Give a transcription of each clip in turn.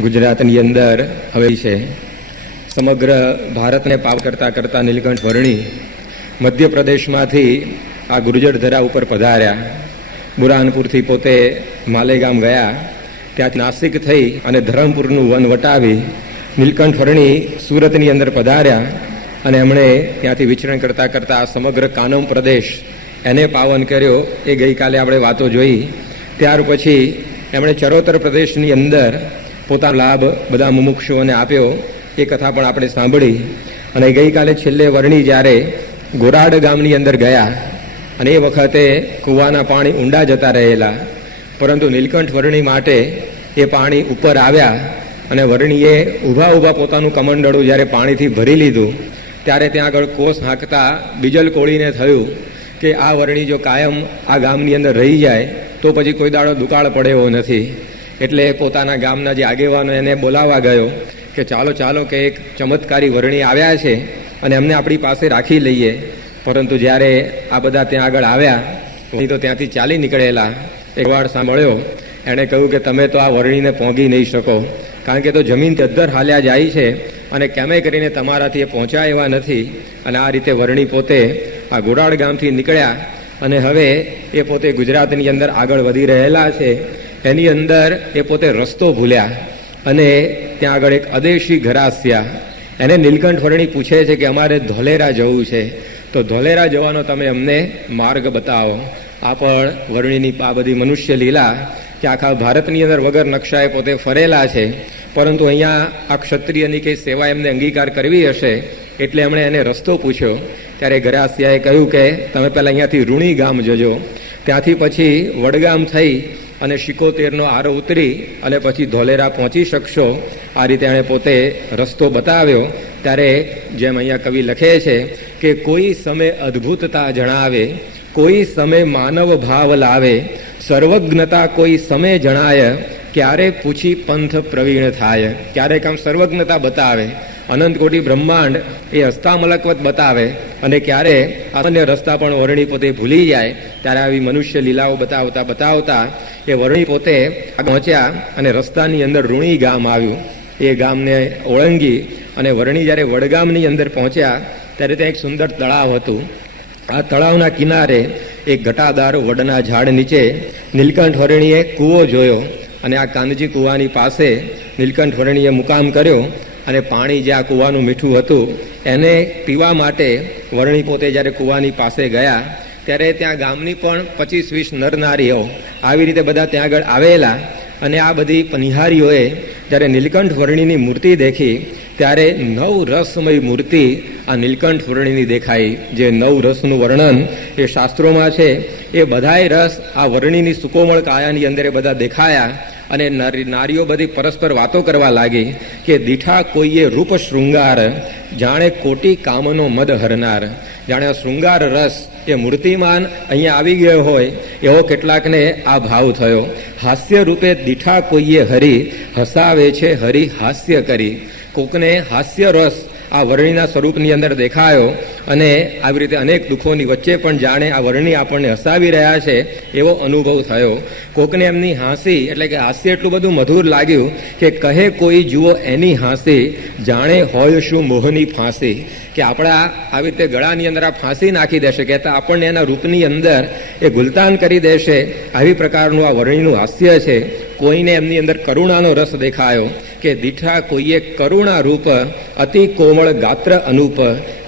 ગુજરાતની અંદર હવે છે. સમગ્ર ભારતને પાવ કરતા કરતા નીલકંઠ વર્ણી મધ્યપ્રદેશમાંથી આ ગુર્જર ધરા ઉપર પધાર્યા. બુરાનપુરથી પોતે માલેગામ ગયા, ત્યાંથી નાસિક થઈ અને ધરમપુરનું વન વટાવી નીલકંઠ વર્ણી સુરતની અંદર પધાર્યા અને એમણે ત્યાંથી વિચરણ કરતા કરતા આ સમગ્ર કાનમ પ્રદેશ એને પાવન કર્યો. એ ગઈકાલે આપણે વાતો જોઈ. ત્યાર પછી એમણે ચરોતર પ્રદેશની અંદર પોતાનો લાભ બધા મુમુક્ષુઓને આપ્યો. એ કથા પણ આપણે સાંભળી. અને ગઈકાલે છેલ્લે વર્ણી જ્યારે ગોરાડ ગામની અંદર ગયા અને એ વખતે કૂવાના પાણી ઊંડા જતા રહેલા, પરંતુ નીલકંઠ વર્ણી માટે એ પાણી ઉપર આવ્યા અને વર્ણીએ ઊભા ઊભા પોતાનું કમંડળું જ્યારે પાણીથી ભરી લીધું ત્યારે ત્યાં આગળ કોસ હાંકતા બીજલ કોળીને થયું કે આ વર્ણી જો કાયમ આ ગામની અંદર રહી જાય તો પછી કોઈ દાડો દુકાળ પડે એવો નથી. એટલે પોતાના ગામના જે આગેવાનો એને બોલાવવા ગયો કે ચાલો ચાલો કે એક ચમત્કારી વર્ણી આવ્યા છે અને એમને આપણી પાસે રાખી લઈએ. પરંતુ જ્યારે આ બધા ત્યાં આગળ આવ્યા તો ત્યાંથી ચાલી નીકળેલા એક વાર સાંભળ્યો. એણે કહ્યું કે તમે તો આ વર્ણીને પહોંચી નહીં શકો, કારણ કે તો જમીનથી અદ્ધર હાલ્યા જાય છે અને કેમે કરીને તમારાથી એ પહોંચ્યા એવા નથી. અને આ રીતે વર્ણી પોતે આ ગોરાડ ગામથી નીકળ્યા અને હવે એ પોતે ગુજરાતની અંદર આગળ વધી રહેલા છે. એની અંદર એ પોતે રસ્તો ભૂલ્યા અને ત્યાં આગળ એક અદેશી ઘરાસિયા એને નીલકંઠ વર્ણી પૂછે છે કે અમારે ધોલેરા જવું છે, તો ધોલેરા જવાનો તમે અમને માર્ગ બતાવો. આ પણ વર્ણીની આ બધી મનુષ્ય લીલા કે આખા ભારતની અંદર વગર નકશાએ પોતે ફરેલા છે, પરંતુ અહીંયા આ ક્ષત્રિયની કંઈ સેવા એમને અંગીકાર કરવી હશે એટલે એમણે એને રસ્તો પૂછ્યો. ત્યારે ઘરાસિયાએ કહ્યું કે તમે પહેલાં અહીંયાથી રૂણી ગામ જજો, ત્યાંથી પછી વડગામ થઈ અને 75નો આરો ઉતરી અને પછી ધોલેરા પહોંચી શકશો. આ રીતે એણે પોતે રસ્તો બતાવ્યો. ત્યારે જેમ અહીંયા કવિ લખે છે કે કોઈ સમય અદ્ભુતતા જણાવે, કોઈ સમય માનવ ભાવ લાવે, સર્વજ્ઞતા કોઈ સમય જણાય, ક્યારે પૂછી પંથ પ્રવીણ થાય. ક્યારેક આમ સર્વજ્ઞતા બતાવે, અનંત કોટી બ્રહ્માંડ એ હસ્તામલકવત બતાવે, અને ક્યારે અન્ય રસ્તા પણ વર્ણી પોતે ભૂલી જાય. ત્યારે આવી મનુષ્ય લીલાઓ બતાવતા બતાવતા એ વર્ણી પોતે પહોંચ્યા અને રસ્તાની અંદર રૂણી ગામ આવ્યું. એ ગામને ઓળંગી અને વર્ણી જ્યારે વડગામની અંદર પહોંચ્યા ત્યારે ત્યાં એક સુંદર તળાવ હતું. આ તળાવના કિનારે એક ઘટાદાર વડના ઝાડ નીચે નીલકંઠ વર્ણીએ કૂવો જોયો અને આ કાનજી કૂવાની પાસે નીલકંઠ વર્ણીએ મુકામ કર્યો. અને પાણી જે આ કૂવાનું મીઠું હતું એને પીવા માટે વર્ણી પોતે જ્યારે કૂવાની પાસે ગયા ત્યારે ત્યાં ગામની પણ 25-20 નરનારીઓ આવી રીતે બધા ત્યાં આગળ આવેલા. અને આ બધી પનિહારીઓએ જ્યારે નીલકંઠ વર્ણીની મૂર્તિ દેખી ત્યારે 9 રસમય મૂર્તિ આ નીલકંઠ વર્ણીની દેખાઈ. જે 9 રસનું વર્ણન એ શાસ્ત્રોમાં છે, એ બધાય રસ આ વર્ણીની સુકોમળ કાયાની અંદર એ બધા દેખાયા. અને નારીઓ બધી પરસ્પર વાતો કરવા લાગી કે દીઠા કોઈએ રૂપ શૃંગાર, જાણે કોટી કામનો મદ હરનાર. જાણે શૃંગાર રસ એ મૂર્તિમાન અહીંયા આવી ગયો હોય એવો કેટલાકને આ ભાવ થયો. હાસ્ય રૂપે દીઠા કોઈએ હરી, હસાવે છે હરી હાસ્ય કરી. કોકને હાસ્ય રસ આ વર્ણીના સ્વરૂપની અંદર દેખાયો અને આવી રીતે અનેક દુઃખોની વચ્ચે પણ જાણે આ વર્ણી આપણને હસાવી રહ્યા છે એવો અનુભવ થયો. કોકને એમની હાંસી એટલે કે હાસ્ય એટલું બધું મધુર લાગ્યું કે કહે કોઈ જુઓ એની હાંસી, જાણે હોય શું મોહની ફાંસી. કે આપણા આવી રીતે ગળાની અંદર આ ફાંસી નાખી દેશે, કહેતા આપણને એના રૂપની અંદર એ ગુલતાન કરી દેશે. આવી પ્રકારનું આ વર્ણીનું હાસ્ય છે. કોઈને એમની અંદર કરુણાનો રસ દેખાયો કે દીઠા કોઈએ કરુણા રૂપ, અતિ કોમળ ગાત્ર અનુપ.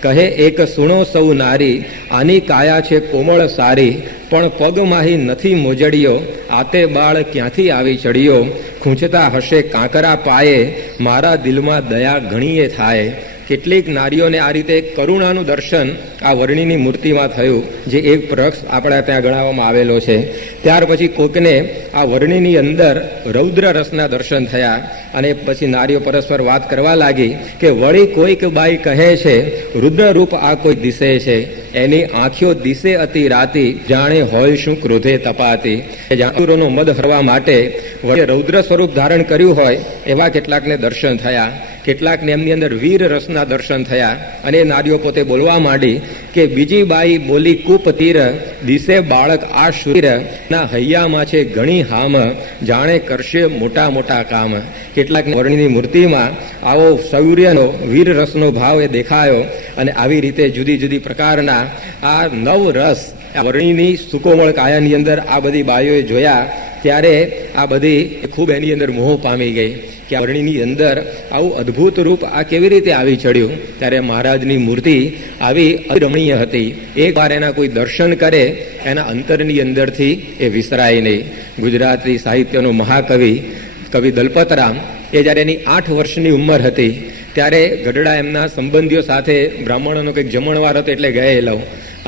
કહે એક સુણો સૌ નારી, આની કાયા છે કોમળ સારી, પણ પગમાહી નથી મોજડિયો, આતે બાળ ક્યાંથી આવી ચડિયો. ખૂંચતા હશે કાંકરા પાયે, મારા દિલમાં દયા ઘણીએ થાય. કેટલીક નારીઓને આ રીતે કરુણાનું દર્શન આ વર્ણીની મૂર્તિમાં થયું, જે એક પ્રક્ષ આપણા ત્યાં ગણાવવામાં આવેલો છે. ત્યાર પછી કોકને આ વર્ણીની અંદર રૌદ્ર રસના દર્શન થયા અને પછી નારીઓ પરસ્પર વાત કરવા લાગી કે વળી કોઈક બાઈ કહે છે, રુદ્રરૂપ આ કોઈ દિશે છે, એની આંખો દિશે અતિ રાતી, જાણે હોય શું ક્રોધે તપાતી. જાણુરોનો મદ હરવા માટે વળી રૌદ્ર સ્વરૂપ ધારણ કર્યું હોય એવા કેટલાકને દર્શન થયા કેટલાકને એમની અંદર વીર રસના દર્શન થયા અને એ નારીઓ પોતે બોલવા માંડી કે બીજી બાઈ બોલી કૂપ તીર, દિશે બાળક આ શૂર, ના હૈયામાં છે ઘણી હામ, જાણે કરશે મોટા મોટા કામ. કેટલાક વર્ણિની મૂર્તિમાં આવો શૌર્યનો વીર રસનો ભાવ એ દેખાયો અને આવી રીતે જુદી જુદી પ્રકારના આ નવ રસ વર્ણિની સુકોમળ કાયાની અંદર આ બધી બાઈઓએ જોયા ત્યારે આ બધી ખૂબ એની અંદર મોહ પામી ગઈ કે આ વર્ણિની અંદર આવું અદ્ભુત રૂપ આ કેવી રીતે આવી ચડ્યું. ત્યારે મહારાજની મૂર્તિ આવી રમણીય હતી. એકવાર એના કોઈ દર્શન કરે એના અંતરની અંદરથી એ વિસરાય નહીં. ગુજરાતી સાહિત્યનો મહાકવિ કવિ દલપતરામ એ જ્યારે એની 8 વર્ષની ઉંમર હતી ત્યારે ગઢડા એમના સંબંધીઓ સાથે બ્રાહ્મણોનો કંઈક જમણવાર હતો એટલે ગયેલો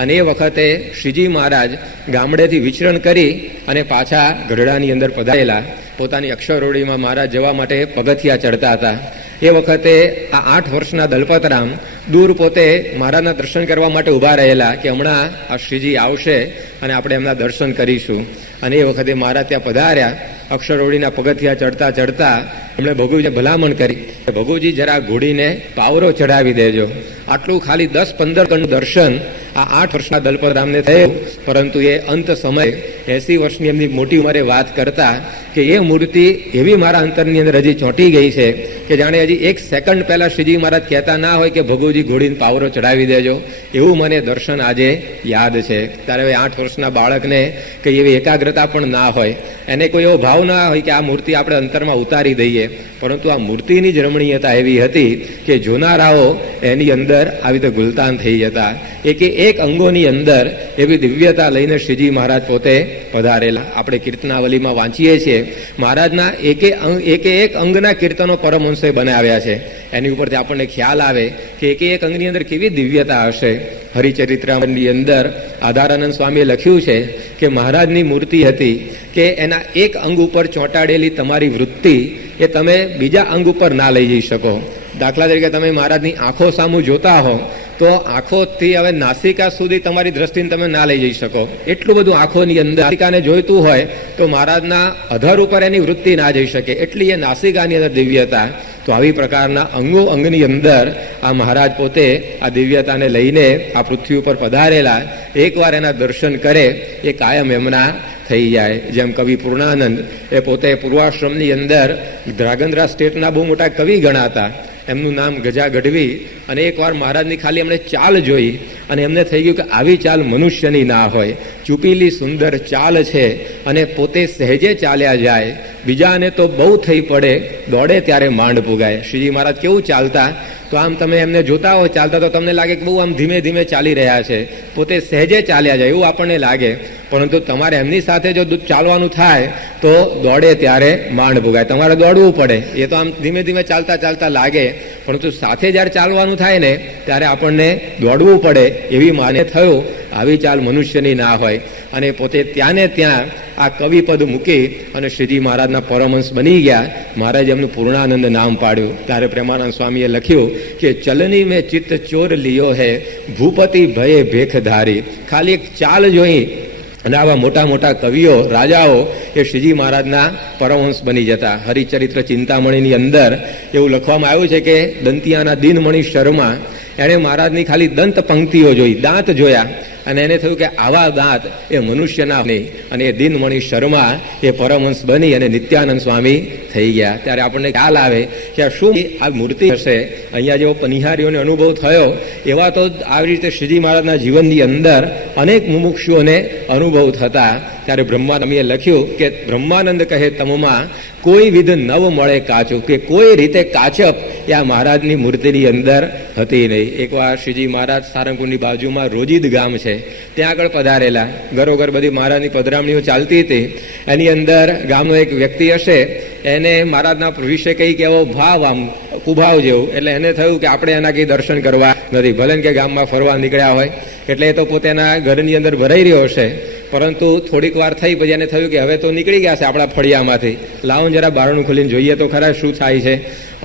અને એ વખતે શ્રીજી મહારાજ ગામડેથી વિચરણ કરી અને પાછા ગઢડાની અંદર પધારેલા. પોતાની અક્ષરોડીમાં મહારાજ જવા માટે પગથિયા ચડતા હતા. એ વખતે આ 8 વર્ષના દલપતરામ દૂર પોતે મહારાજના દર્શન કરવા માટે ઊભા રહેલા કે હમણાં આ શ્રીજી આવશે અને આપણે એમના દર્શન કરીશું. અને એ વખતે મહારાજ ત્યાં પધાર્યા. અક્ષરોડીના પગથિયા ચડતા ચડતા એમણે ભગુજીને ભલામણ કરી, ભગુજી જરા ઘોડીને પાવરો ચડાવી દેજો. આટલું ખાલી 10-15 કણનું દર્શન આ 8 વર્ષના દલપતરામને થયું. પરંતુ એ અંત સમય 80 વર્ષની એમની મોટી ઉંમરે વાત કરતા કે એ મૂર્તિ એવી મારા અંતરની અંદર હજી ચોંટી ગઈ છે કે જાણે હજી 1 સેકન્ડ પહેલા શ્રીજી મહારાજ કહેતા ના હોય કે ભગુજી ઘોડીને પાવરો ચડાવી દેજો, એવું મને દર્શન આજે યાદ છે. ત્યારે 8 વર્ષના બાળકને કઈ એવી એકાગ્રતા પણ ના હોય, એને કોઈ એવો ભાવ ના હોય કે આ મૂર્તિ આપણે અંતરમાં ઉતારી દઈએ. પરંતુ આ મૂર્તિની જ રમણીયતા એવી હતી કે જોનારાઓ એની અંદર આવી રીતે ગુલતાન થઈ જતા. એક અંગોની અંદર એવી દિવ્યતા લઈને શ્રીજી મહારાજ પોતે પધારેલા. આપણે કીર્તનાવલીમાં વાંચીએ છીએ મહારાજના એક અંગના કીર્તનો પરમહંસે બનાવ્યા છે. એની ઉપરથી આપણને ખ્યાલ આવે કે એક અંગની અંદર કેવી દિવ્યતા હશે. હરિચરિત્રામણની અંદર આધારાનંદ સ્વામીએ લખ્યું છે કે મહારાજની મૂર્તિ હતી કે એના એક અંગ ઉપર ચોંટાડેલી તમારી વૃત્તિ એ તમે બીજા અંગ ઉપર ના લઈ જઈ શકો. દાખલા તરીકે તમે મહારાજની આંખો સામું જોતા હો તો આંખોથી હવે નાસિકા સુધી તમારી દ્રષ્ટિને તમે ના લઈ જઈ શકો. એટલું બધું આંખોની અંદર નાસિકાને જોઈતું હોય તો મહારાજના અધર ઉપર એની વૃત્તિ ના જઈ શકે, એટલી એ નાસિકાની અંદર દિવ્યતા. તો આવી પ્રકારના અંગો અંગની અંદર આ મહારાજ પોતે આ દિવ્યતાને લઈને આ પૃથ્વી ઉપર પધારેલા. એકવાર એના દર્શન કરે એ કાયમ એમના થઈ જાય. જેમ કવિ પૂર્ણાનંદ એ પોતે પૂર્વાશ્રમની અંદર ધ્રાંગધ્રા સ્ટેટના બહુ મોટા કવિ ગણાતા. એમનું નામ ગજા ગઢવી. અને એકવાર મહારાજની ખાલી એમણે ચાલ જોઈ અને એમને થઈ ગયું કે આવી ચાલ મનુષ્યની ના હોય. ચૂપીલી સુંદર ચાલ છે અને પોતે સહેજે ચાલ્યા જાય, બીજાને તો બહુ થઈ પડે, દોડે ત્યારે માંડ પુગાય. શ્રીજી મહારાજ કેવું ચાલતા, તો આમ તમે એમને જોતા હો ચાલતા તો તમને લાગે કે બહુ આમ ધીમે ધીમે ચાલી રહ્યા છે, પોતે સહેજે ચાલ્યા જાય એવું આપણને લાગે. પરંતુ તમારે એમની સાથે જો ચાલવાનું થાય તો દોડે ત્યારે માંડ પુગાય. તમારે દોડવું પડે. એ તો આમ ધીમે ધીમે ચાલતા ચાલતા લાગે, પરંતુ સાથે જ્યારે ચાલવાનું થાય ને ત્યારે આપણને દોડવું પડે એવી માને થયું. આવી ચાલ મનુષ્યની ના હોય. અને પોતે ત્યાં ને ત્યાં આ કવિપદ મૂકી અને શ્રીજી મહારાજના પરમહંસ બની ગયા. મહારાજ એમનું પૂર્ણાનંદ નામ પાડ્યું. ત્યારે પ્રેમાનંદ સ્વામીએ લખ્યું કે ચલની મેં ચિત્ત ચોર લિયો હે, ભૂપતિ ભયે ભેખધારી. ખાલી એક ચાલ જોઈ અને આવા મોટા મોટા કવિઓ રાજાઓ એ શ્રીજી મહારાજના પરમહંસ બની જતા. હરિચરિત્ર ચિંતામણીની અંદર એવું લખવામાં આવ્યું છે કે દંતિયાના દિનમણી શર્મા એણે મહારાજની ખાલી દંત પંક્તિઓ જોઈ, દાંત જોયા અને એને થયું કે આવા દાંત એ મનુષ્યના નહીં. અને એ દિનમણી શર્મા એ પરમહંસ બની અને નિત્યાનંદ સ્વામી થઈ ગયા. ત્યારે આપણને ખ્યાલ આવે કે આ શું આ મૂર્તિ હશે. અહીંયા જેવો પનિહારીઓને અનુભવ થયો એવા તો આવી રીતે શ્રીજી મહારાજના જીવનની અંદર અનેક મુમુક્ષુઓને અનુભવ થતા. ત્યારે બ્રહ્માનંદે લખ્યું કે બ્રહ્માનંદ કહે તમમાં કોઈ વિધ નવ મળે કાચું, કે કોઈ રીતે કાચપ એ આ મહારાજની મૂર્તિની અંદર હતી નહીં. એકવાર શ્રીજી મહારાજ સારંગપુરની બાજુમાં રોજીદ ગામ છે ત્યાં આગળ પધારેલા. ઘરોઘર બધી મહારાજની પધરામણીઓ ચાલતી હતી. એની અંદર ગામનો એક વ્યક્તિ હશે એને મહારાજના વિશે કંઈક એવો ભાવ આમ કુભાવ જેવું, એટલે એને થયું કે આપણે એના કંઈ દર્શન કરવા નથી, ભલે કે ગામમાં ફરવા નીકળ્યા હોય એટલે એ તો પોતાના ઘરની અંદર ભરાઈ રહ્યો હશે. પરંતુ થોડીક વાર થઈ પછી એને થયું કે હવે તો નીકળી ગયા છે આપણા ફળિયામાંથી, લાવો જરા બારણું ખોલીને જોઈએ તો ખરા શું થાય છે.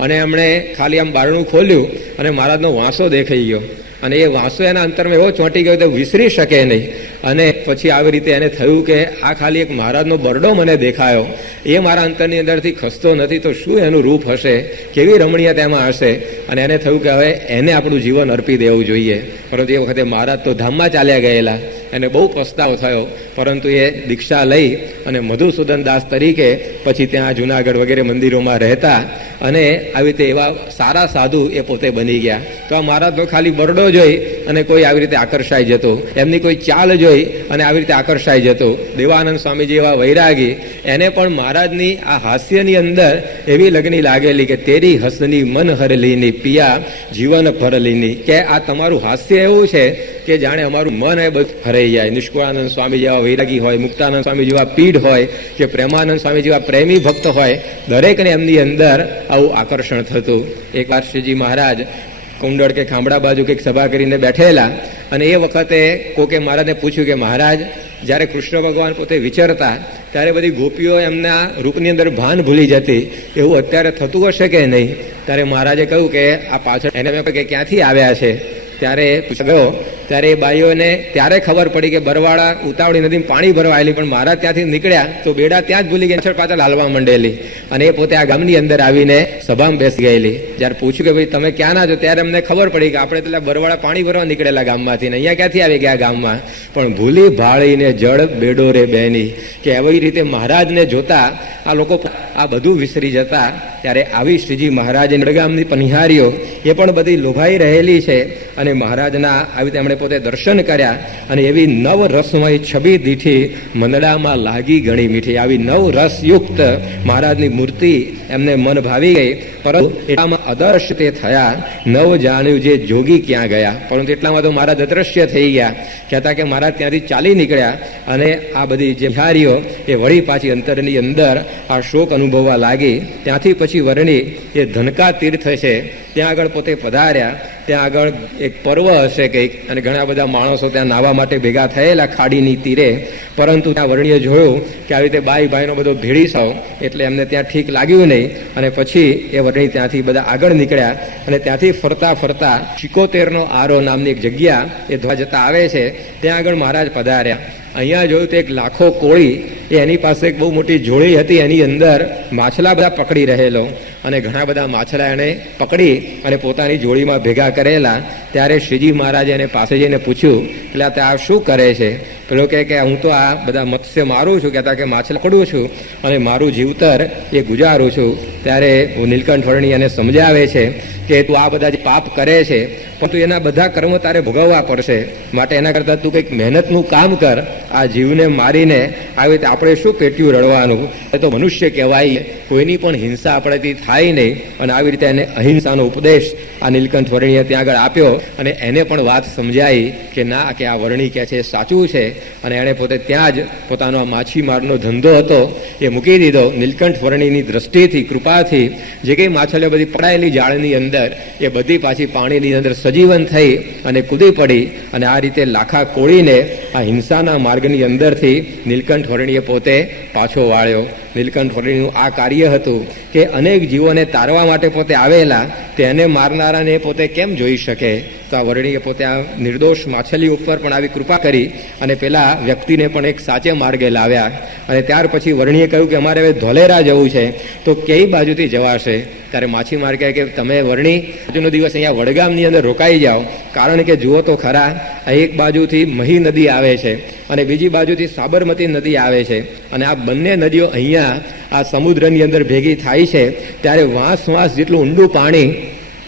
અને એમણે ખાલી આમ બારણું ખોલ્યું અને મહારાજનો વાંસો દેખાઈ ગયો અને એ વાંસો એના અંતરમાં એવો ચોંટી ગયો તો વિસરી શકે નહીં. અને પછી આવી રીતે એને થયું કે આ ખાલી એક મહારાજનો બરડો મને દેખાયો, એ મારા અંતરની અંદરથી ખસતો નથી, તો શું એનું રૂપ હશે, કેવી રમણીયતા એમાં હશે. અને એને થયું કે હવે એને આપણું જીવન અર્પી દેવું જોઈએ. પરંતુ એ વખતે મહારાજ તો ધામમાં ચાલ્યા ગયેલા, એને બહુ પસ્તાવો થયો. પરંતુ એ દીક્ષા લઈ અને મધુસૂદન દાસ તરીકે પછી ત્યાં જુનાગઢ વગેરે મંદિરોમાં રહેતા અને આવી રીતે એવા સારા સાધુ એ પોતે બની ગયા. તો આ મહારાજનો ખાલી બરડો જોઈ અને કોઈ આવી રીતે આકર્ષાઈ જતો, એમની કોઈ ચાલ જોઈ અને આવી રીતે આકર્ષાઈ જતો. દેવાનંદ સ્વામીજી એવા વૈરાગી, એને પણ મહારાજની આ હાસ્યની અંદર એવી લગ્ની લાગેલી કે તેરી હસની મન હરલીની પિયા જીવન ભરલીની, કે આ તમારું હાસ્ય એવું છે કે જાણે અમારું મન એ બધું હરાઈ જાય. નિષ્કુળાનંદ સ્વામી જેવા વૈરાગી હોય, મુક્તાનંદ સ્વામી જેવા પીઢ હોય, કે પ્રેમાનંદ સ્વામી જેવા પ્રેમી ભક્ત હોય, દરેકને એમની અંદર આવું આકર્ષણ થતું. એકવાર શ્રીજી મહારાજ કુંડળ કે ખાંભડા બાજુ કંઈક સભા કરીને બેઠેલા અને એ વખતે કોકે મહારાજને પૂછ્યું કે મહારાજ, જ્યારે કૃષ્ણ ભગવાન પોતે વિચરતા ત્યારે બધી ગોપીઓ એમના રૂપની અંદર ભાન ભૂલી જતી, એવું અત્યારે થતું હશે કે નહીં? ત્યારે મહારાજે કહ્યું કે આ પાછળ એને મેં કે ક્યાંથી આવ્યા છે, ત્યારે ગયો ત્યારે એ બાઈઓને ત્યારે ખબર પડી કે બરવાળા ઉતાવળી નદીમાં પાણી ભરવા આવેલી, પણ મહારાજ ત્યાંથી નીકળ્યા તો બેડા ત્યાં જ ભૂલી ગયા, પાછળ હાલવા માંડેલી. અને એ પોતે આ ગામની અંદર આવીને સભામાં બેસી ગયેલી. જ્યારે પૂછ્યું કે ભાઈ તમે ક્યાં ના છો, ત્યારે અમને ખબર પડી કે આપણે પેલા બરવાળા પાણી ભરવા નીકળેલા ગામમાંથી ને અહીંયા ક્યાંથી આવી ગયા ગામમાં, પણ ભૂલી ભાળીને જળ બેડો રે બહેની, કે એવી રીતે મહારાજને જોતા આ લોકો આ બધું વિસરી જતા. ત્યારે આવી શ્રીજી મહારાજ વડગામની પનિહારીઓ એ પણ બધી લોભાઈ રહેલી છે અને મહારાજના આવી રીતે એમણે પોતે દર્શન કર્યા અને એવી નવ રસમય છબી દીઠી મંદડામાં લાગી ઘણી મીઠી. આવી નવ રસયુક્ત મહારાજની મૂર્તિ એમને મન ભાવી ગઈ. પરંતુ એટલામાં અદર્શ તે થયા, નવ જાણ્યું જે જોગી ક્યાં ગયા. પરંતુ એટલામાં તો મહારાજ અદ્રશ્ય થઈ ગયા. કહેતા કે મહારાજ ત્યાંથી ચાલી નીકળ્યા અને આ બધી જે બિહારીઓ એ વળી પાછી અંતરની અંદર આ શોક અનુભવવા લાગી. ત્યાંથી પછી વર્ણી એ ધનકા તીર્થ છે ત્યાં આગળ પોતે પધાર્યા. ત્યાં આગળ એક પર્વ હશે કંઈક અને ઘણા બધા માણસો ત્યાં નાહવા માટે ભેગા થયેલા ખાડીની તીરે. પરંતુ ત્યાં વર્ણીએ જોયું કે આવી રીતે બાઈ ભાઈનો બધો ભેળીસાવ, એટલે એમને ત્યાં ઠીક લાગ્યું નહીં. અને પછી એ વર્ણી ત્યાંથી બધા આગળ નીકળ્યા અને ત્યાંથી ફરતા ફરતા 75નો આરો નામની એક જગ્યા એ ધોવા જતા આવે છે, ત્યાં આગળ મહારાજ પધાર્યા. અહીંયા જોયું તો એક લાખો કોળી એની પાસે એક બહુ મોટી જોડી હતી, એની અંદર માછલા બધા પકડી રહેલો અને ઘણા બધા માછલા એને પકડી અને પોતાની જોડીમાં ભેગા કરેલા. ત્યારે શ્રીજી મહારાજે એને પાસે જઈને પૂછ્યું કે આ શું કરે છે? પેલો કે હું તો આ બધા મત્સ્ય મારું છું, કહેતા કે માછલા પકડું છું અને મારું જીવતર એ ગુજારું છું. ત્યારે હું નીલકંઠ વર્ણી એને સમજાવે છે કે તું આ બધા જે પાપ કરે છે પરંતુ એના બધા કર્મ તારે ભોગવવા પડશે, માટે એના કરતાં તું કંઈક મહેનતનું કામ કર. આ જીવને મારીને આવી રીતે આપણે શું પેટ્યું રડવાનું? એ તો મનુષ્ય કહેવાય, કોઈની પણ હિંસા આપણેથી થાય નહીં. અને આવી રીતે એને અહિંસાનો ઉપદેશ આ નીલકંઠ વર્ણીએ ત્યાં આગળ આપ્યો અને એને પણ વાત સમજાઈ કે ના, કે આ વર્ણી કહે છે સાચું છે. અને એણે પોતે ત્યાં જ પોતાનો આ માછીમારનો ધંધો હતો એ મૂકી દીધો. નીલકંઠ વર્ણીની દ્રષ્ટિથી, કૃપાથી જે કંઈ માછલીઓ બધી પડાયેલી જાળની અંદર એ બધી પાછી પાણીની અંદર સજીવન થઈ અને કૂદી પડી. અને આ રીતે લાખા કોળીને આ હિંસાના માર્ગની અંદરથી નીલકંઠ વર્ણીએ પોતે પાછો વાળ્યો. નીલકંઠ વર્ણીનું આ કાર્ય હતું કે અનેક જીવોને તારવા માટે પોતે આવેલા, તેને મારનારાને પોતે કેમ જોઈ શકે? તો આ વર્ણીએ પોતે આ નિર્દોષ માછલી ઉપર પણ આવી કૃપા કરી અને પેલા વ્યક્તિને પણ એક સાચે માર્ગે લાવ્યા. અને ત્યાર પછી વર્ણીએ કહ્યું કે અમારે હવે ધોલેરા જવું છે, તો કઈ બાજુથી જવાશે? ત્યારે માછીમાર કહે કે તમે વર્ણી આજનો દિવસ અહીંયા વડગામની અંદર રોકાઈ જાઓ, કારણ કે જુઓ તો ખરા, એક બાજુથી મહી નદી આવે છે અને બીજી બાજુથી સાબરમતી નદી આવે છે. અને આ બંને નદીઓ અહીંયા આ સમુદ્રની અંદર ભેગી થાય છે ત્યારે વાંસ જેટલું ઊંડું પાણી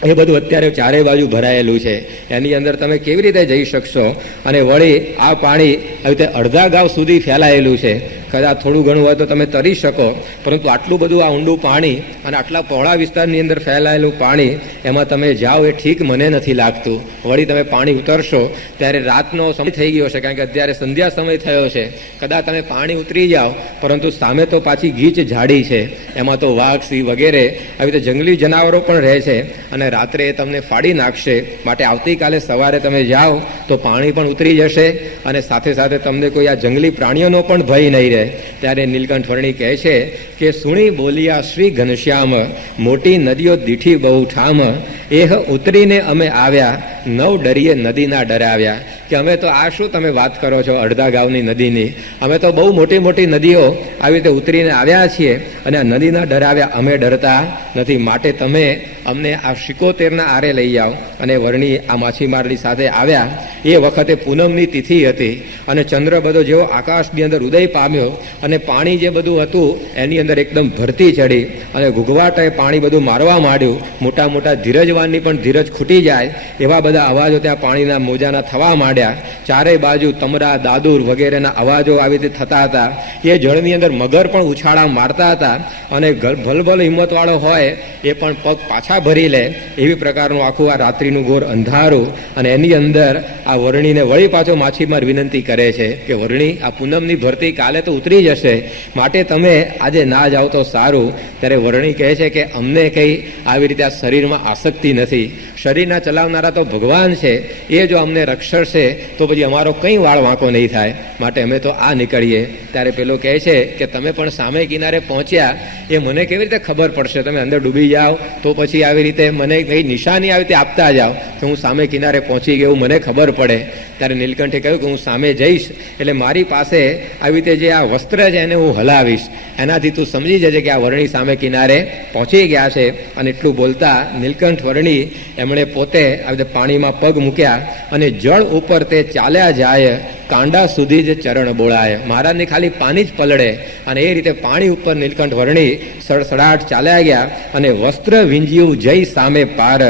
એ બધું અત્યારે ચારે બાજુ ભરાયેલું છે. એની અંદર તમે કેવી રીતે જઈ શકશો? અને વળી આ પાણી આવી રીતે અડધા ગાંવ સુધી ફેલાયેલું છે. કદાચ થોડું ઘણું હોય તો તમે તરી શકો, પરંતુ આટલું બધું આ ઊંડું પાણી અને આટલા પહોળા વિસ્તારની અંદર ફેલાયેલું પાણી, એમાં તમે જાઓ એ ઠીક મને નથી લાગતું. વળી તમે પાણી ઉતરશો ત્યારે રાતનો સમય થઈ ગયો છે, કારણ કે અત્યારે સંધ્યા સમય થયો છે. કદાચ તમે પાણી ઉતરી જાઓ, પરંતુ સામે તો પાછી ગીચ ઝાડી છે, એમાં તો વાઘ, સિંહ વગેરે આવી રીતે જંગલી જનાવરો પણ રહે છે અને રાત્રે એ તમને ફાડી નાખશે. માટે આવતીકાલે સવારે તમે જાઓ તો પાણી પણ ઉતરી જશે અને સાથે સાથે તમને કોઈ આ જંગલી પ્રાણીઓનો પણ ભય નહીં રહે. ત્યારે નીલકંઠ વર્ણી કહે છે કે સુણી બોલિયા શ્રી ઘનશ્યામ, મોટી નદીઓ દીઠી બહુ ઠામ, એહ ઉતરીને અમે આવ્યા નવ ડરીએ નદીના ડરાવ્યા, કે અમે તો આ શું તમે વાત કરો છો અડધા ગામની નદીની, અમે તો બહુ મોટી મોટી નદીઓ આવી રીતે ઉતરીને આવ્યા છીએ અને આ નદીના ડરાવ્યા અમે ડરતા નથી, માટે તમે અમને આ 75 આરે લઈ જાઓ. અને વર્ણી આ માછીમારની સાથે આવ્યા. એ વખતે પૂનમની તિથિ હતી અને ચંદ્ર બધો જેવો આકાશની અંદર ઉદય પામ્યો અને પાણી જે બધું હતું એની અંદર એકદમ ભરતી ચડી અને ઘૂઘવાટે પાણી બધું મારવા માંડ્યું. મોટા મોટા ધીરજવાનની પણ ધીરજ ખૂટી જાય એવા બધા અવાજો ત્યાં પાણીના મોજાના થવા માંડ્યા. ચારે બાજુ તમરા, દાદુર વગેરેના અવાજો આવી રીતે થતા હતા. એ જળની અંદર મગર પણ ઉછાળા મારતા હતા અને ભલભલ હિંમતવાળો હોય એ પણ પગ પાછા ભરી લે એવી પ્રકારનું આખું આ રાત્રિનું ઘોર અંધારું. અને એની અંદર આ વર્ણીને વળી પાછો માછીમાર વિનંતી કરે છે કે વર્ણી, આ પૂનમની ભરતી કાલે તો ઉતરી જશે, માટે તમે આજે ના જાઓ તો સારું. ત્યારે વર્ણી કહે છે કે અમને કંઈ આવી રીતે આ શરીરમાં આસક્તિ નથી, શરીરના ચલાવનારા તો ભગવાન છે, એ જો અમને રક્ષશે તો પછી અમારો કંઈ વાળ વાંકો નહીં થાય, માટે અમે તો આ નીકળીએ. ત્યારે પેલો કહે છે કે તમે પણ સામે કિનારે પહોંચ્યા એ મને કેવી રીતે ખબર પડશે? તમે અંદર ડૂબી જાઓ તો પછી આવી રીતે મને કઈ નિશાની આવી રીતે આપતા જાઓ કે હું સામે કિનારે પહોંચી ગયો મને ખબર પડે. ત્યારે નીલકંઠે કહ્યું કે હું સામે જઈશ એટલે મારી પાસે આવી રીતે જે આ વસ્ત્ર છે એને હું હલાવીશ, એનાથી તું સમજી જજે કે આ વર્ણી સામે કિનારે પહોંચી ગયા છે. અને એટલું બોલતા નીલકંઠ વર્ણી એમણે પોતે આવી રીતે પાણીમાં પગ મૂક્યા અને જળ ઉપર તે ચાલ્યા જાય, કાંડા સુધી જ ચરણ બોળાય. મહારાજની ખાલી પાની જ પલળે અને એ રીતે પાણી ઉપર નીલકંઠ વર્ણી સડસડાટ ચાલ્યા ગયા અને વસ્ત્ર વિંજ્યું જય સામે પાર,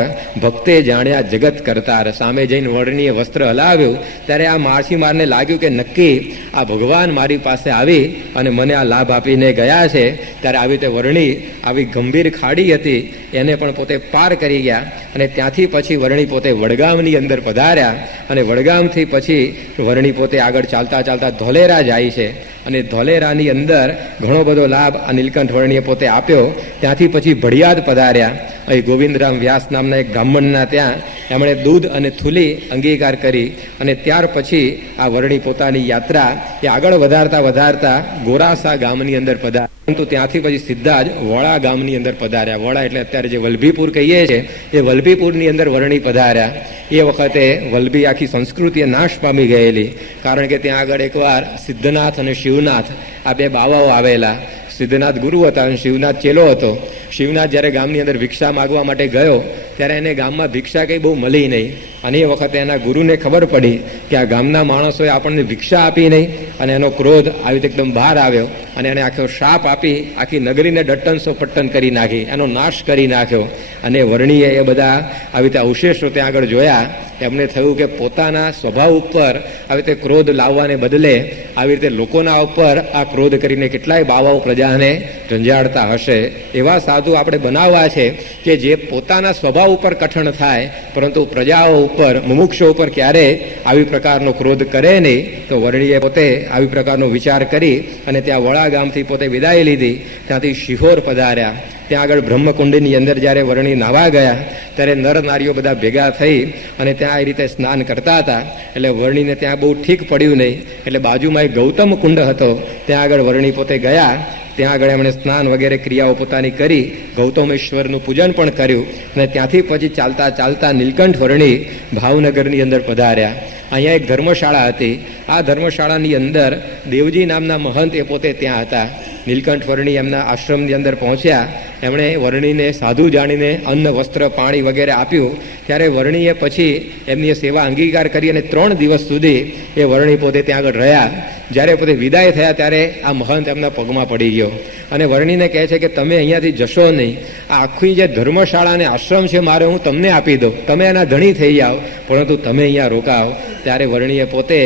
ભક્તે જાણ્યા જગત કરતાર. સામે જઈને વર્ણીએ વસ્ત્ર હલાવ્યું ત્યારે આ માછીમારને લાગ્યું કે નક્કી આ ભગવાન મારી પાસે આવી અને મને આ લાભ આપીને ગયા છે. ત્યારે આવી રીતે વર્ણી આવી ગંભીર ખાડી હતી એને પણ પોતે પાર કરી ગયા અને ત્યાંથી પછી વર્ણી પોતે વડગામની અંદર પધાર્યા અને વડગામથી પછી વર્ણી પોતે આગળ ચાલતા ચાલતા ધોલેરા જાય છે અને ધોલેરાની અંદર ઘણો બધો લાભ આ નીલકંઠ વર્ણીએ પોતે આપ્યો. ત્યાંથી પછી ભડિયાદ પધાર્યા. અહીં ગોવિંદરામ વ્યાસ નામના એક બ્રાહ્મણના ત્યાં એમણે દૂધ અને થૂલી અંગીકાર કરી અને ત્યાર પછી આ વર્ણી પોતાની યાત્રા એ આગળ વધારતા વધારતા ગોરાસા ગામની અંદર પધાર્યા. પરંતુ ત્યાંથી પછી સીધા જ વોળા ગામની અંદર પધાર્યા. વોળા એટલે અત્યારે જે વલભીપુર કહીએ છીએ એ વલભીપુરની અંદર વર્ણી પધાર્યા. એ વખતે વલભી આખી સંસ્કૃતિ નાશ પામી ગયેલી, કારણ કે ત્યાં આગળ એકવાર સિદ્ધનાથ અને શિવનાથ આ બે બાવાઓ આવેલા. સિદ્ધનાથ ગુરુ હતા અને શિવનાથ ચેલો હતો. શિવનાથ જ્યારે ગામની અંદર ભિક્ષા માગવા માટે ગયો ત્યારે એને ગામમાં ભિક્ષા કંઈ બહુ મળી નહીં અને એ વખતે એના ગુરુને ખબર પડી કે આ ગામના માણસોએ આપણને ભિક્ષા આપી નહીં અને એનો ક્રોધ આવી રીતે એકદમ બહાર આવ્યો અને એને આખો શાપ આપી આખી નગરીને ડટ્ટનસો પટ્ટન કરી નાખી, એનો નાશ કરી નાખ્યો. અને વર્ણીએ એ બધા આવી રીતે અવશેષો ત્યાં આગળ જોયા. એમને થયું કે પોતાના સ્વભાવ ઉપર આવી રીતે ક્રોધ લાવવાને બદલે આવી રીતે લોકોના ઉપર આ ક્રોધ કરીને કેટલાય બાવાઓ પ્રજાને ઝંઝાડતા હશે. એવા સાધુ આપણે બનાવવા છે કે જે પોતાના સ્વભાવ ઉપર કઠણ થાય પરંતુ પ્રજાઓ ઉપર, મુમુક્ષો ઉપર ક્યારે આવી પ્રકારનો ક્રોધ કરે નહીં. તો વર્ણીએ પોતે આવી પ્રકારનો વિચાર કરી અને ત્યાં વડા ગામથી પોતે વિદાય લીધી. ત્યાંથી શિહોર પધાર્યા. ત્યાં આગળ બ્રહ્મકુંડની અંદર જ્યારે વર્ણી નાહવા ગયા ત્યારે નર નારીઓ બધા ભેગા થઈ અને ત્યાં એ રીતે સ્નાન કરતા હતા. એટલે વર્ણીને ત્યાં બહુ ઠીક પડ્યું નહીં એટલે બાજુમાં એક ગૌતમ કુંડ હતો ત્યાં આગળ વર્ણી પોતે ગયા. ત્યાં આગળ એમણે સ્નાન વગેરે ક્રિયાઓ પોતાની કરી, ગૌતમેશ્વરનું પૂજન પણ કર્યું અને ત્યાંથી પછી ચાલતા ચાલતા નીલકંઠ વર્ણી ભાવનગરની અંદર પધાર્યા. અહીંયા એક ધર્મશાળા હતી. આ ધર્મશાળાની અંદર દેવજી નામના મહંત એ પોતે ત્યાં હતા. નીલકંઠ વર્ણી એમના આશ્રમની અંદર પહોંચ્યા. એમણે વર્ણીને સાધુ જાણીને અન્ન, વસ્ત્ર, પાણી વગેરે આપ્યું. ત્યારે વર્ણીએ પછી એમની સેવા અંગીકાર કરી અને 3 દિવસ સુધી એ વર્ણી પોતે ત્યાં આગળ રહ્યા. જ્યારે પોતે વિદાય થયા ત્યારે આ મહંત એમના પગમાં પડી ગયો અને વર્ણીને કહે છે કે તમે અહીંયાથી જશો નહીં, આ આખી જે ધર્મશાળા અને આશ્રમ છે મારે હું તમને આપી દઉં, તમે એના ધણી થઈ જાઓ, પરંતુ તમે અહીંયા રોકાઓ. ત્યારે વર્ણીએ પોતે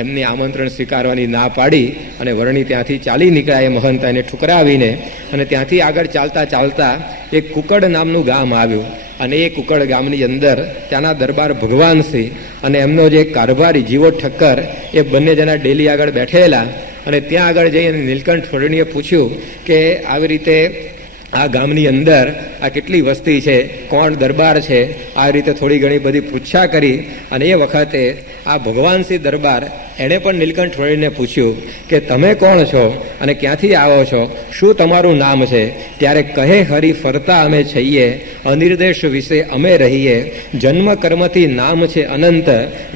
એમની આમંત્રણ સ્વીકારવાની ના પાડી અને વર્ણી ત્યાંથી ચાલી નીકળ્યા એ મહંત એને ઠુકરાવીને. અને ત્યાંથી આગળ ચાલતા ચાલતા એક કુકડ નામનું ગામ આવ્યું અને એ કુકડ ગામની અંદર ત્યાંના દરબાર ભગવાનસિંહ અને એમનો જે કારભારી જીવો ઠક્કર એ બંને જણા ડેલી આગળ બેઠેલા. અને ત્યાં આગળ જઈને નીલકંઠ વર્ણીએ પૂછ્યું કે આવી રીતે આ ગામની અંદર આ કેટલી વસ્તી છે, કોણ દરબાર છે, આ રીતે થોડી ઘણી બધી પૂછા કરી. અને એ વખતે આ ભગવાનસિંહ દરબાર એણે પણ નીલકંઠ વર્ણીને પૂછ્યું કે તમે કોણ છો અને ક્યાંથી આવો છો, શું તમારું નામ છે? ત્યારે કહે હરી ફરતા અમે છીએ, અનિર્દેશ વિશે અમે રહીએ, જન્મ કર્મથી નામ છે અનંત,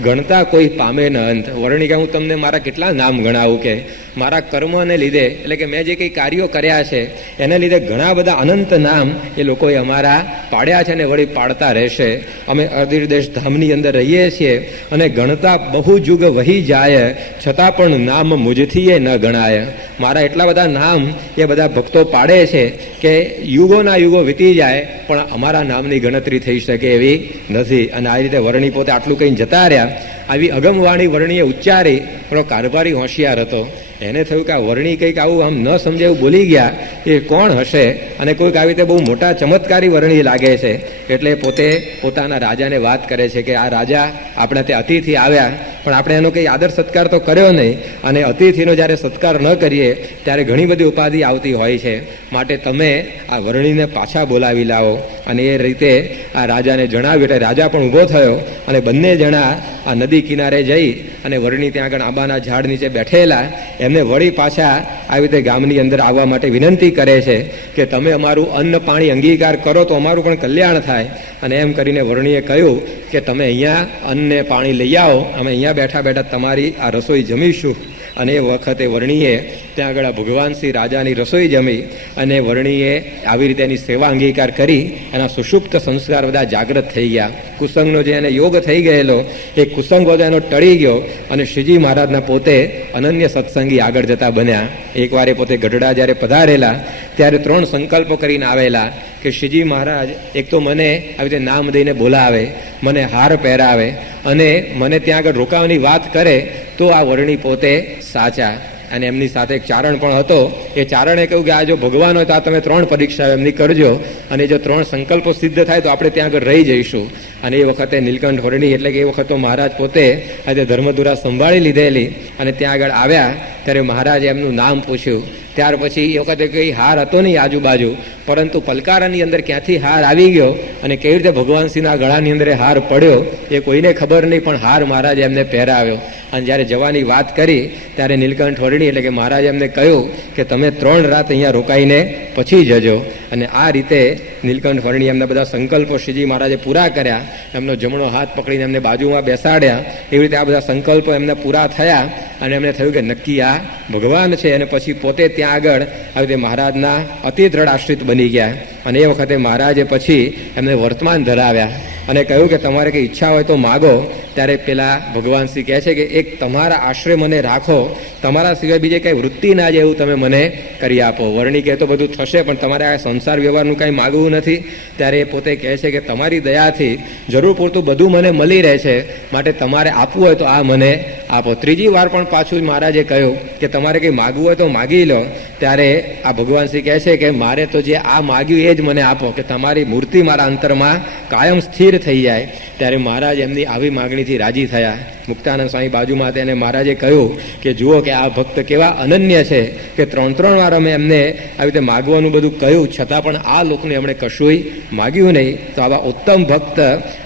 ગણતા કોઈ પામે ન અંત. વર્ણિ કે હું તમને મારા કેટલા નામ ગણાવું, કે મારા કર્મને લીધે, એટલે કે મેં જે કંઈ કાર્યો કર્યા છે એને લીધે ઘણા બધા અનંત નામ એ લોકોએ અમારા પાડ્યા છે અને વળી પાડતા રહેશે. અમે અનિર્દેશ ધામની અંદર રહીએ છીએ અને ગણતા બહુ જુગ વહી જાય, છતાં પણ નામ મુજથી એ ન ગણાય. મારા એટલા બધા નામ એ બધા ભક્તો પાડે છે કે યુગોના યુગો વીતી જાય પણ અમારા નામની ગણતરી થઈ શકે એવી નથી. અને આ રીતે વર્ણિ પોતે આટલું કંઈ જતા રહ્યા. આવી અગમવાણી વર્ણિએ ઉચ્ચારી, પણ કારભારી હોશિયાર હતો. એને થયું કે આ વર્ણિ કંઈક આવું આમ ન સમજે એવું બોલી ગયા, એ કોણ હશે, અને કોઈક આવી રીતે બહુ મોટા ચમત્કારી વર્ણિ લાગે છે. એટલે પોતે પોતાના રાજાને વાત કરે છે કે આ રાજા આપણે તે અતિથિ આવ્યા, પણ આપણે એનો કંઈ આદર સત્કાર તો કર્યો નહીં, અને અતિથિનો જ્યારે સત્કાર ન કરીએ ત્યારે ઘણી બધી ઉપાધિ આવતી હોય છે, માટે તમે આ વર્ણિને પાછા બોલાવી લાવો. અને એ રીતે આ રાજાને જણાવ્યું. એટલે રાજા પણ ઊભો થયો અને બંને જણા આ નદી કિનારે જઈ અને વર્ણિ ત્યાં આગળ આંબાના ઝાડ નીચે બેઠેલા એમને વળી પાછા આવી રીતે ગામની અંદર આવવા માટે વિનંતી કરે છે કે તમે અમારું અન્ન પાણી અંગીકાર કરો તો અમારું પણ કલ્યાણ થાય. અને એમ કરીને વર્ણિએ કહ્યું કે તમે અહીંયા અન્ન પાણી લઈ આવો, અમે અહીંયા બેઠા બેઠા તમારી આ રસોઈ જમીશું. અને એ વખતે વર્ણિએ ત્યાં આગળ ભગવાન શ્રી રાજાની રસોઈ જમી અને વર્ણિએ આવી રીતે એની સેવા અંગીકાર કરી. એના સુષુપ્ત સંસ્કાર બધા જાગૃત થઈ ગયા. કુસંગનો જે એને યોગ થઈ ગયેલો એ કુસંગ બધો એનો ટળી ગયો અને શ્રીજી મહારાજના પોતે અનન્ય સત્સંગી આગળ જતા બન્યા. એકવાર એ પોતે ગઢડા જ્યારે પધારેલા ત્યારે 3 સંકલ્પો કરીને આવેલા કે શ્રીજી મહારાજ એક તો મને આવી રીતે નામ દઈને બોલાવે, મને હાર પહેરાવે અને મને ત્યાં આગળ રોકાવાની વાત કરે તો આ વર્ણિ પોતે સાચા. અને એમની સાથે એક ચારણ પણ હતો. એ ચારણે કહ્યું કે આ જો ભગવાન હોય તો આ તમે 3 પરીક્ષા એમની કરજો, અને જો 3 સંકલ્પો સિદ્ધ થાય તો આપણે ત્યાં આગળ રહી જઈશું. અને એ વખતે નીલકંઠ વર્ણિ એટલે કે એ વખત તો મહારાજ પોતે આજે ધર્મધુરા સંભાળી લીધેલી અને ત્યાં આગળ આવ્યા ત્યારે મહારાજે એમનું નામ પૂછ્યું. ત્યાર પછી એ વખતે કંઈ હાર હતો નહીં આજુબાજુ, પરંતુ પલકારાની અંદર ક્યાંથી હાર આવી ગયો અને કેવી રીતે ભગવાન શ્રીના ગળાની અંદર હાર પડ્યો એ કોઈને ખબર નહીં, પણ હાર મહારાજે એમને પહેરાવ્યો. અને જ્યારે જવાની વાત કરી ત્યારે નીલકંઠ વર્ણિ એટલે કે મહારાજે એમને કહ્યું કે તમે 3 રાત અહીંયા રોકાઈને પછી જજો. અને આ રીતે નીલકંઠ વર્ણિ એમના બધા સંકલ્પો શ્રીજી મહારાજે પૂરા કર્યા. એમનો જમણો હાથ પકડીને એમને બાજુમાં બેસાડ્યા. એવી રીતે આ બધા સંકલ્પો એમને પૂરા થયા અને એમને થયું કે નક્કી આ ભગવાન છે. અને પછી પોતે ત્યાં આગળ આવી રીતે મહારાજના અતિ દ્રઢ આશ્રિત બની ગયા. અને એ વખતે મહારાજે પછી એમને વર્તમાન ધરાવ્યા અને કહ્યું કે તમારે કંઈ ઈચ્છા હોય તો માગો. ત્યારે પેલા ભગવાન શ્રી કહે છે કે એક તમારા આશ્રય મને રાખો, તમારા સિવાય બીજે કંઈ વૃત્તિ ના જાય એવું તમે મને કરી આપો. વર્ણિ કહે તો બધું થશે પણ તમારે આ સંસાર વ્યવહારનું કાંઈ માગવું નથી. ત્યારે એ પોતે કહે છે કે તમારી દયાથી જરૂર પૂરતું બધું મને મળી રહે છે, માટે તમારે આપવું હોય તો આ મને આપો. 3જી વાર પણ પાછું મહારાજે કહ્યું કે તમારે કંઈ માગવું હોય તો માગી લો. ત્યારે આ ભગવાન શ્રી કહે છે કે મારે તો જે આ માગ્યું એ જ મને આપો, કે તમારી મૂર્તિ મારા અંતરમાં કાયમ સ્થિર થઈ જાય. ત્યારે મહારાજ એમની આવી માગણીથી રાજી થયા. મુક્તાનંદ સ્વામી બાજુમાં તેને મહારાજે કહ્યું કે જુઓ કે આ ભક્ત કેવા અનન્ય છે કે 3 વાર અમે એમને આવી રીતે માગવાનું બધું કહ્યું છતાં પણ આ લોકોને એમણે કશુંય માગ્યું નહીં. તો આવા ઉત્તમ ભક્ત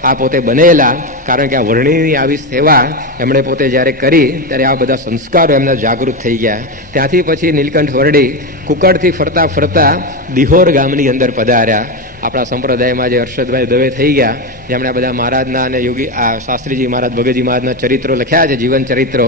આ પોતે બનેલા, કારણ કે આ વર્ણિની આવી સેવા એમણે પોતે જ્યારે કરી ત્યારે આ બધા સંસ્કારો એમના જાગૃત થઈ ગયા. ત્યાંથી પછી નીલકંઠ વર્ણિ કુકડથી ફરતા ફરતા દિહોર ગામની અંદર પધાર્યા. આપણા સંપ્રદાયમાં જે હર્ષદભાઈ દવે થઈ ગયા, જેમણે બધા મહારાજના અને યોગી આ શાસ્ત્રીજી મહારાજ ભગતજી મહારાજના ચરિત્રો લખ્યા છે, જીવન ચરિત્રો,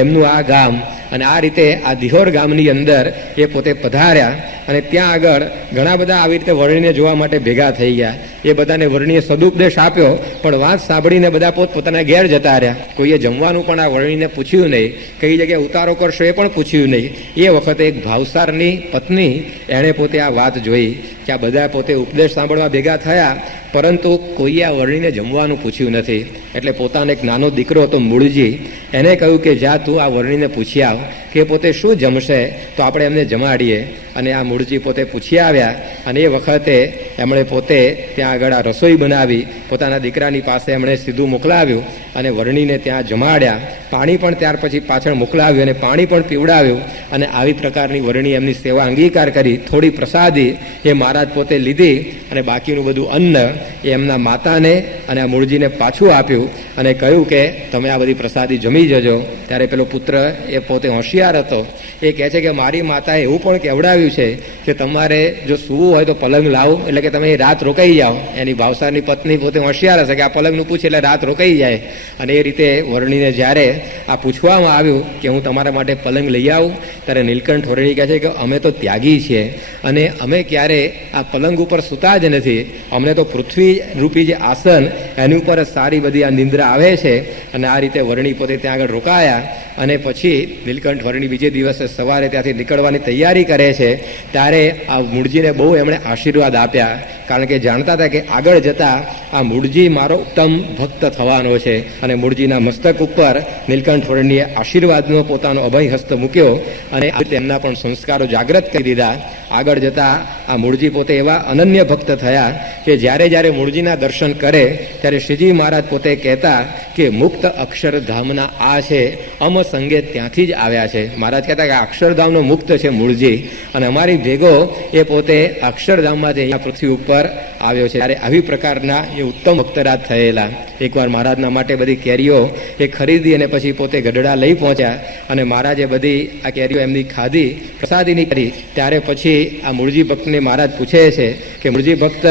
એમનું આ ગામ. અને આ રીતે આ દિહોર ગામની અંદર એ પોતે પધાર્યા અને ત્યાં આગળ ઘણા બધા આવી રીતે વર્ણિને જોવા માટે ભેગા થઈ ગયા. એ બધાને વર્ણિએ સદુપદેશ આપ્યો, પણ વાત સાંભળીને બધા પોતપોતાના ઘેર જતા રહ્યા. કોઈએ જમવાનું પણ આ વર્ણિને પૂછ્યું નહીં, કઈ જગ્યાએ ઉતારો કરશો એ પણ પૂછ્યું નહીં. એ વખતે એક ભાવસારની પત્ની એણે પોતે આ વાત જોઈ કે આ બધા પોતે ઉપદેશ સાંભળવા ભેગા થયા, પરંતુ કોઈએ આ વર્ણિને જમવાનું પૂછ્યું નથી. એટલે પોતાનો એક નાનો દીકરો હતો મૂળજી, એને કહ્યું કે જા તું આ વર્ણિને પૂછી આવ કે પોતે શું જમશે તો આપણે એમને જમાડીએ. અને આ મૂળજી પોતે પૂછી આવ્યા અને એ વખતે એમણે પોતે ત્યાં આગળ આ રસોઈ બનાવી પોતાના દીકરાની પાસે એમણે સીધું મોકલાવ્યું અને વર્ણિને ત્યાં જમાડ્યા. પાણી પણ ત્યાર પછી પાછળ મોકલાવ્યું અને પાણી પણ પીવડાવ્યું. અને આવી પ્રકારની વર્ણિ એમની સેવા અંગીકાર કરી. થોડી પ્રસાદી એ મહારાજ પોતે લીધી અને બાકીનું બધું અન્ન એ એમના માતાને અને આ મૂળજીને પાછું આપ્યું અને કહ્યું કે તમે આ બધી પ્રસાદી જમી જજો. ત્યારે પેલો પુત્ર એ પોતે હોશિયાર હતો. એ કહે છે કે મારી માતાએ એવું પણ કહેવડાવ્યું છે કે તમારે જો સૂવું હોય તો પલંગ લાવો, એટલે કે તમે રાત રોકાઈ જાઓ. એની ભાવસારની પત્ની પોતે હોશિયાર હશે કે આ પલંગનું પૂછે એટલે રાત રોકાઈ જાય. અને એ રીતે વર્ણીને જ્યારે આ પૂછવામાં આવ્યું કે હું તમારા માટે પલંગ લઈ આવું, ત્યારે નીલકંઠ વર્ણી કહે છે કે અમે તો ત્યાગી છીએ અને અમે ક્યારે આ પલંગ ઉપર સૂતા જ નથી. અમને તો પૃથ્વી રૂપી જે આસન એની ઉપર સારી બધી આ નિંદ્રા આવે છે. અને આ રીતે વર્ણી પોતે ત્યાં આગળ રોકાયા. અને પછી નીલકંઠ વર્ણી બીજે દિવસે સવારે ત્યાંથી નીકળવાની તૈયારી કરે છે. ત્યારે આ મૂળજીને બહુ એમણે આશીર્વાદ આપ્યા, કારણ કે જાણતા હતા કે આગળ જતા આ મૂળજી મારો ઉત્તમ ભક્ત થવાનો છે. અને મૂળજીના મસ્તક ઉપર નીલકંઠ વર્ણીએ આશીર્વાદનો પોતાનો અભય હસ્ત મૂક્યો અને તેમના પણ સંસ્કારો જાગૃત કરી દીધા. આગળ જતા આ મૂળજી પોતે એવા અનન્ય ભક્ત થયા કે જ્યારે જ્યારે મૂળજીના દર્શન કરે ત્યારે શ્રીજી મહારાજ પોતે કહેતા કે મુક્ત અક્ષરધામના આ છે, અમ સંગે ત્યાંથી જ આવ્યા છે. મહારાજ કહેતા કે અક્ષરધામનો મુક્ત છે મૂળજી, અને અમારી ભેગો એ પોતે અક્ષરધામમાંથી અહીંયા પૃથ્વી ઉપર આવ્યો છે. ત્યારે આવી પ્રકારના એ ઉત્તમ ભક્તરાજ થયેલા. એકવાર મહારાજના માટે બધી કેરીઓ એ ખરીદી અને પછી પોતે ગઢડા લઈ પહોંચ્યા અને મહારાજે બધી આ કેરીઓ એમની ખાધી, પ્રસાદીની કરી. ત્યારે પછી આ મૂળજી ભક્તને મહારાજ પૂછે છે કે મૂળજી ભક્ત,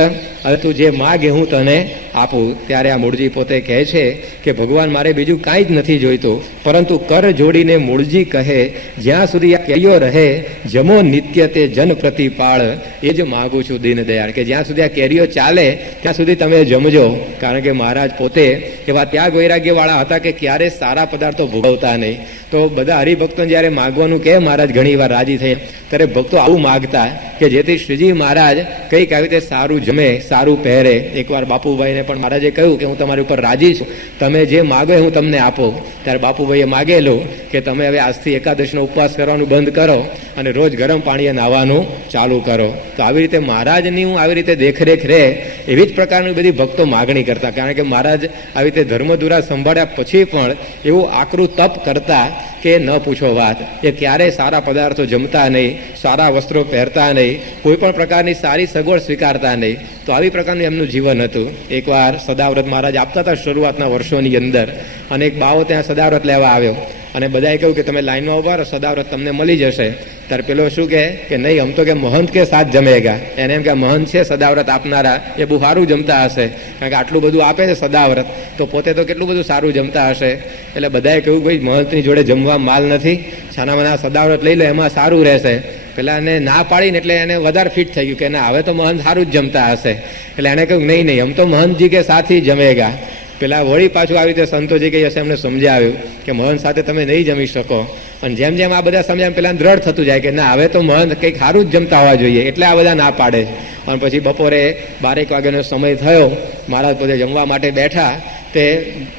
હવે તું જે માગે હું તને આપું. ત્યારે આ મૂળજી પોતે કહે છે કે ભગવાન મારે બીજું કાંઈ જ નથી જોઈતું, પરંતુ કર જોડીને મૂળજી કહે જ્યાં સુધી આ કેરીઓ રહે જમો નિત્ય તે જન પ્રતિપાળ, એ જ માગું છું દીન દયાળ, કે જ્યાં સુધી આ કેરીઓ ચાલે ત્યાં સુધી તમે જમજો. કારણ કે મહારાજ પોતે એવા ત્યાગ વૈરાગ્ય વાળા હતા કે ક્યારે સારા પદાર્થો ભોગવતા નહીં. તો બધા હરિભક્તોને જ્યારે માગવાનું કે મહારાજ ઘણી વાર રાજી થઈ, ત્યારે ભક્તો આવું માગતા કે જેથી શ્રીજી મહારાજ કંઈક આવી રીતે સારું જમે, સારું પહેરે. એકવાર બાપુભાઈને પણ મહારાજે કહ્યું કે હું તમારી ઉપર રાજી છું, તમે જે માગો એ હું તમને આપું. ત્યારે બાપુભાઈએ માગેલું કે તમે હવે આજથી એકાદશીનો ઉપવાસ કરવાનું બંધ કરો અને રોજ ગરમ પાણીએ નાહવાનું ચાલુ કરો. તો આવી રીતે મહારાજની હું આવી રીતે દેખરેખ રહે એવી જ પ્રકારની બધી ભક્તો માગણી કરતા. કારણ કે મહારાજ આવી રીતે ધર્મધુરા સંભાળ્યા પછી પણ એવું આકરું તપ કરતા કે ન પૂછો વાત. એ ક્યારેય સારા પદાર્થો જમતા નહીં, સારા વસ્ત્રો પહેરતા નહીં, કોઈ પણ પ્રકારની સારી સગવડ સ્વીકારતા નહીં. તો આવી પ્રકારનું એમનું જીવન હતું. એકવાર સદાવ્રત મહારાજ આપતા હતા શરૂઆતના વર્ષોની અંદર, અને એક બાવો ત્યાં સદાવ્રત લેવા આવ્યો અને બધાએ કહ્યું કે તમે લાઈનમાં ઉભા રહો, સદાવ્રત તમને મળી જશે. ત્યારે પેલો શું કે નહીં, આમ તો કે મહંત કે સાથ જમેગા. એને એમ કે મહંત છે સદાવ્રત આપનારા, એ બહુ સારું જમતા હશે, કારણ કે આટલું બધું આપે છે સદાવ્રત, તો પોતે તો કેટલું બધું સારું જમતા હશે. એટલે બધાએ કહ્યું ભાઈ મહંતની જોડે જમવા માલ નથી, છાનામાના સદાવ્રત લઈ લો, એમાં સારું રહેશે. પેલા એને ના પાડીને એટલે એને વધારે ફિટ થઈ ગયું કે ના હવે તો મહંત સારું જ જમતા હશે. એટલે એને કહ્યું નહીં, આમ તો મહંતજી કે સાથી જમેગા. પેલા વળી પાછું આવી રીતે સંતોજી કહી હશે એમને સમજાવ્યું કે મહંત સાથે તમે નહીં જમી શકો. અને જેમ જેમ આ બધા સમજાય પેલા દ્રઢ થતું જાય કે ના હવે તો મહંત કંઈક સારું જ જમતા હોવા જોઈએ, એટલે આ બધા ના પાડે. અને પછી બપોરે 12 વાગ્યાનો સમય થયો, મહારાજ પોતે જમવા માટે બેઠા. તે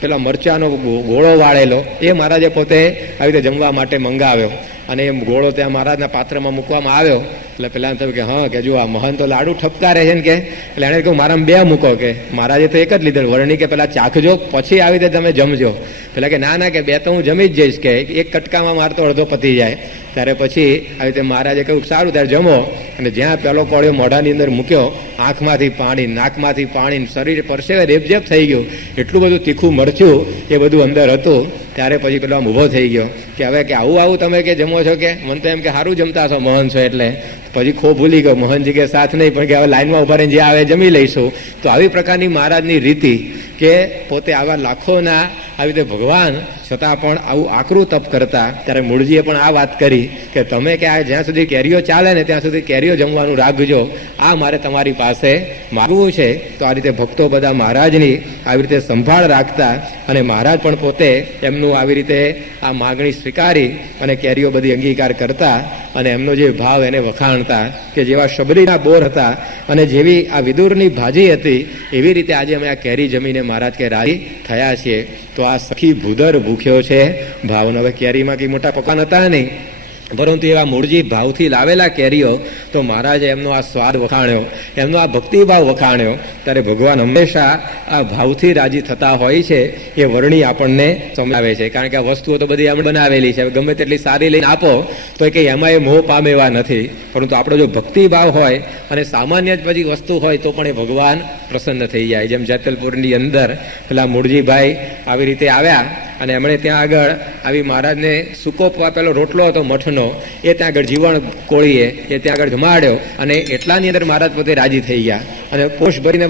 પેલા મરચાનો ગોળો વાળેલો એ મહારાજે પોતે આવી રીતે જમવા માટે મંગાવ્યો અને એ ગોળો ત્યાં મહારાજના પાત્રમાં મૂકવામાં આવ્યો. એટલે પેલા થયું કે હા કે જો આ મહંત તો લાડુ ઠપકા રહે છે ને કે. એટલે એણે કહ્યું મારામાં 2 મૂકો કે. મહારાજે તો એક જ લીધેલ. વર્ણી કે પેલા ચાખજો પછી આવી રીતે તમે જમજો. પેલા કે ના કે 2 તો હું જમી જ જઈશ, કે એક કટકામાં મારતો અડધો પતી જાય. ત્યારે પછી આવી રીતે મહારાજે કહ્યું સારું ત્યારે જમો. અને જ્યાં પેલો કોળિયો મોઢાની અંદર મૂક્યો, આંખમાંથી પાણી, નાકમાંથી પાણી, શરીર પરસેવે રેપઝેપ થઈ ગયું. એટલું બધું તીખું મરચું એ બધું અંદર હતું. ત્યારે પછી પેલો આમ ઊભો થઈ ગયો કે હવે કે આવું તમે કે જમો છો, કે મને તો એમ કે સારું જમતા છો મહંત છો. એટલે પછી ખો ભૂલી ગયો, મોહનજી કે સાથ નહીં, પણ કે હવે લાઈનમાં ઉભા રહીને જે આવે જમી લઈશું. તો આવી પ્રકારની મહારાજની રીતિ કે પોતે આવા લાખોના આવી રીતે ભગવાન છતાં પણ આવું આકરું તપ કરતા. ત્યારે મૂળજીએ પણ આ વાત કરી કે તમે કે આ જ્યાં સુધી કેરીઓ ચાલે ને ત્યાં સુધી કેરીઓ જમવાનું રાખજો, આ મારે તમારી પાસે માગવું છે. તો આ રીતે ભક્તો બધા મહારાજની આવી રીતે સંભાળ રાખતા અને મહારાજ પણ પોતે એમનું આવી રીતે આ માગણી સ્વીકારી અને કેરીઓ બધી અંગીકાર કરતા અને એમનો જે ભાવ એને વખાણતા કે જેવા શબરીના બોર હતા અને જેવી આ વિદુરની ભાજી હતી એવી રીતે આજે અમે આ કેરી જમીને મહારાજ કે રાજી થયા છીએ. તો આ સખી ભૂદર ભૂખ્યો છે ભાવનો. હવે કેરીમાં કંઈ મોટા પકવાન હતા નહીં, પરંતુ એવા મૂળજી ભાવથી લાવેલા કેરીઓ તો મહારાજે એમનો આ સ્વાદ વખાણ્યો, એમનો આ ભક્તિભાવ વખાણ્યો, ત્યારે ભગવાન હંમેશા આ ભાવથી રાજી થતા હોય છે એ વર્ણી આપણને સમજાવે છે. કારણ કે આ વસ્તુઓ તો બધી આપણે બનાવેલી છે, ગમે તેટલી સારી લઈને આપો તો કે એમાં એ મોહ પામે એવા નથી, પરંતુ આપણો જો ભક્તિભાવ હોય અને સામાન્ય જ બધી વસ્તુ હોય તો પણ એ ભગવાન પ્રસન્ન થઈ જાય. જેમ જેતલપુરની અંદર પેલા મૂળજીભાઈ આવી રીતે આવ્યા અને એમણે ત્યાં આગળ આવી મહારાજને સૂકો પેલો રોટલો હતો મઠનો, એ ત્યાં આગળ જીવણ કોળીએ એ ત્યાં આગળ જમાડ્યો અને એટલાની અંદર મહારાજ પોતે રાજી થઈ ગયા અને કોષ ભરીને